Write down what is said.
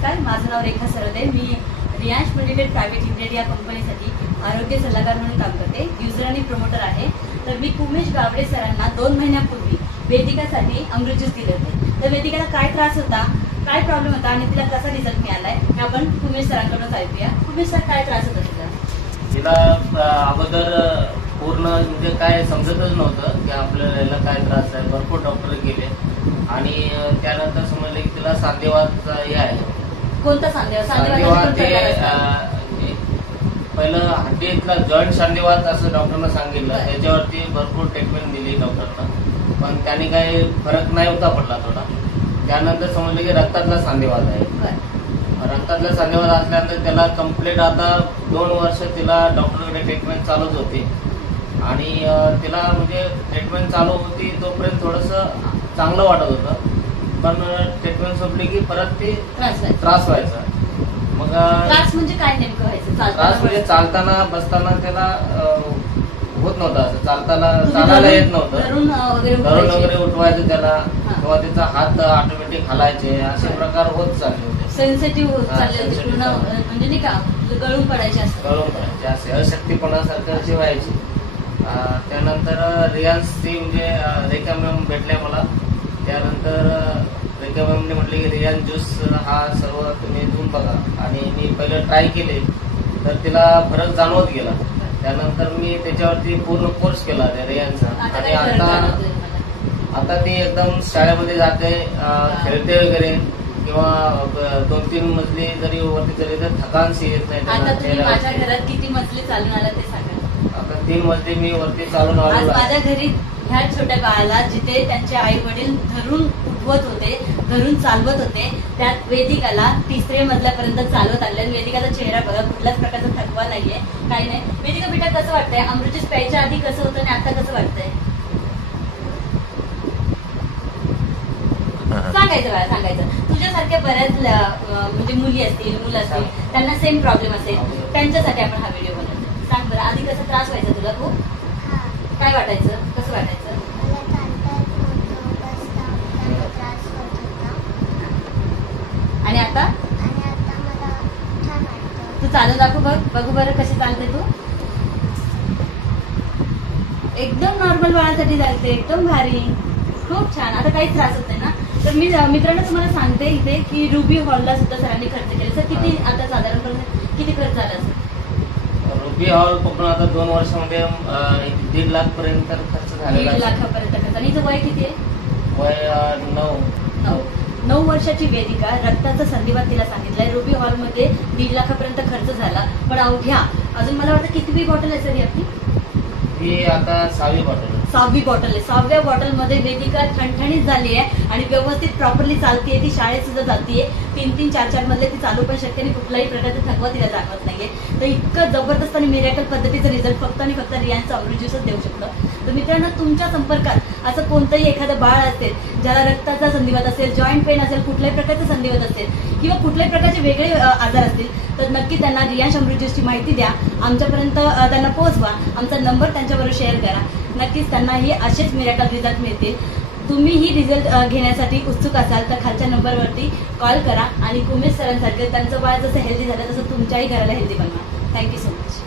नमस्कार, माझं नाव रेखा सरदे. मी Riyansh mediated private limited या कंपनीसाठी आरोग्य सल्लागार म्हणून काम करते. युजर आणि प्रमोटर आहे. तर मी उमेश गावडे सरांना 2 महिन्यापूर्वी वेदिकासाठी अमृत ज्यूस दिले होते. तर वेदिकाला काय त्रास होता, काय प्रॉब्लेम होता आणि तिला कसा रिझल्ट मिळालाय हे आपण उमेश सरांकडून ऐकूया. उमेश सर, काय त्रास होता तिला? अगोदर पूर्ण म्हणजे काय समजतच नव्हतं की आपल्याला काय त्रास आहे. भरपूर डॉक्टर गेले आणि त्यानंतर समजले की तिला सांधेवात हे आहे. कोणता सांधेवात? पहिलं हड्डीतला जॉईंट सांधेवात असं डॉक्टरना सांगितलं. त्याच्यावरती भरपूर ट्रीटमेंट दिली डॉक्टरना, पण त्याने काही फरक नाही होता पडला थोडा. त्यानंतर समजलं की रक्तातला सांधेवात आहे. रक्तातला सांधेवात असल्यानंतर त्याला कम्प्लीट आता 2 वर्ष तिला डॉक्टरकडे ट्रीटमेंट चालूच होती. आणि तिला म्हणजे ट्रीटमेंट चालू होती तोपर्यंत थोडंसं चांगलं वाटत होतं, पण ट्रीटमेंट संपली की परत ती त्रास व्हायचा. मग त्रास म्हणजे काय नेमकं व्हायचं? त्रास म्हणजे चालताना बसताना त्याला होत नव्हतं. असं चालायला येत नव्हतं. धरून वगैरे उठवायचं त्याला, किंवा त्याचा हात ऑटोमॅटिक हलायचे, असे प्रकार होत चालले होते. सेन्सिटिव्ह होत चालले होते पूर्ण, म्हणजे नाही का गळून पडायचे असे अशक्तीपणासारखं व्हायची. त्यानंतर रियांशची म्हणजे रेखा मॅम भेटल्या मला. त्यानंतर रेखा मॅमने म्हटले की रियांश ज्यूस हा सर्व तुम्ही देऊन बघा. आणि मी पहिलं ट्राय केले तर तिला फरक जाणवत गेला. त्यानंतर मी त्याच्यावरती पूर्ण कोर्स केला त्या रियांशचा. आणि आता ती एकदम शाळेमध्ये जाते, खेळते वगैरे, किंवा 2-3 मजली जरी वरती चढली तर थकानशी येत नाही. माझ्या घरात किती मजली चालून आला ते सांगा. आता 3 मजली मी वरती चालून आलो. माझ्या घरी ह्या छोट्या बाळाला जिथे त्यांचे आई वडील धरून उठवत होते, धरून चालवत होते, त्यात वेदिकाला 3ऱ्या मजल्यापर्यंत चालवत आणले. वेदिकाचा चेहरा बघा, कुठल्याच प्रकारचा थकवा नाहीये, काही नाही. वेदिका बेटा, कसं वाटतंय? अमृत ज्यूस प्यायच्या आधी कसं होतं आणि आता कसं वाटतंय? सांगायचं बाळा, सांगायचं. तुझ्यासारख्या बऱ्याच म्हणजे मुली असतील, मुलं असतील, त्यांना सेम प्रॉब्लेम असेल, त्यांच्यासाठी आपण हा व्हिडिओ बनवतो. सांग बरं, आधी कसं त्रास व्हायचा तुला? खूप काय वाटायचं? कसं वाटायचं? आणि आता तू चालू दाखव, बघू बरं कशी चालते तू. एकदम नॉर्मल बाळासाठी चालते, एकदम भारी, खूप छान. आता काहीच त्रास होत नाही ना? तर मी मित्रांनो तुम्हाला सांगते इथे की रुबी हॉलला सुद्धा सरांनी खर्च केले. सर, किती आता साधारणपणे किती खर्च झाला असेल? रुबी हॉल पण आता 2 वर्षामध्ये 1.5 लाख पर्यंत खर्च झालेला. 1.5 लाखापर्यंत खर्च. आणि हिचं वय किती आहे? वय 9 वर्षाची वेदिका. रक्ताचा संधिवात तिला सांगितलंय. रुबी हॉलमध्ये 1.5 लाखापर्यंत खर्च झाला. पण अवघ्या अजून मला वाटतं कितवी बॉटल आहे सर ही आपली? ही आता 6वी बॉटल. 6वी बॉटल आहे. 6व्या बॉटलमध्ये वेदिका ठणठणीत झाली आहे आणि व्यवस्थित प्रॉपरली चालतीये. ती शाळेत सुद्धा जातीये. 3-3, 4-4 मधले ती चालू पण शकते आणि कुठल्याही प्रकारचा थकवा तिला जाणवत नाहीये. तर इतकं जबरदस्त आणि मिरेकल पद्धतीचं रिझल्ट फक्त आणि फक्त रियांशचं अमृत ज्यूसच देऊ शकतं. तर मित्रांनो, तुमच्या संपर्कात असं कोणतंही एखादं बाळ असेल ज्याला रक्ताचा संधिवात असेल, जॉईंट पेन असेल, कुठल्याही प्रकारचा संधिवात असेल, किंवा कुठल्याही प्रकारचे वेगळे आजार असतील, तर नक्की त्यांना रियांश अमृत ज्यूसची माहिती द्या. आमच्यापर्यंत त्यांना पोहोचवा. आमचा नंबर त्यांच्याबरोबर शेअर करा. नक्कीच त्यांनाही असेच मिरेकल रिझल्ट मिळतील. तुम्हीही रिझल्ट घेण्यासाठी उत्सुक असाल तर खालच्या नंबरवरती कॉल करा आणि उमेश सरांसारखं त्यांचं बाळ जसं हेल्दी झालं तसं तुमच्याही घराला हेल्दी बनवा. Thank you so much.